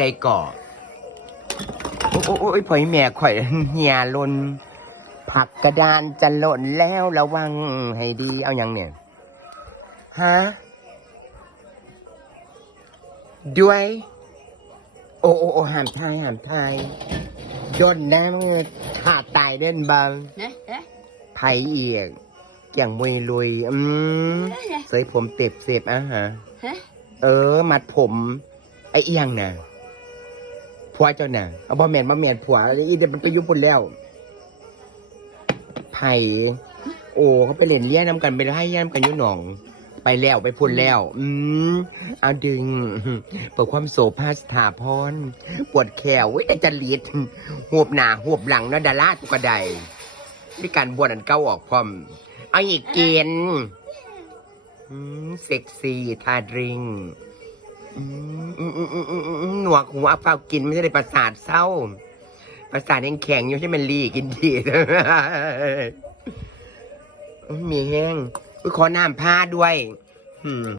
ใดก่อโอ้ยพ่อยแม่ข่อยเหี่ยลนผักกระดานจะหล่นแล้วระวังให้ดีเอาอย่างเนี่ยฮะด้วยโอ้ห้ามทายจนนะมึงขาดตายเด่นบางไผ่เอียกเกี่ยงมวยลุยเสยผมเต็บเสพฮะมัดผมไอ้เอียงน่ะผัวเจ้าน่ะเอาบ่แม่นผัวอีเดี๋ยวมันไปยุบปุ่นแล้วไผ่โอ้เขาไปเล่นเลี้ยน้ำกันไปให้เลี้ยน้ำกันยุ่หนองไปแล้วไปพุ่นแล้วเอาดึงเปิดความโสภาสถาพรปวดแขวจะลีดหัวหน้าหัวหลังนะดาราตุกระไดมีการบวชอันเก้าออกพร้อมเอาอีกเกณฑ์เซ็กซี่ทาดริงหนวกหัวเฝ้ากินไม่ใช่ในประสาทเศร้าประสาทยังแข็งอยู่ใช่ไหมลีกินดีมีแห้งขอน้ำผ้าด้วย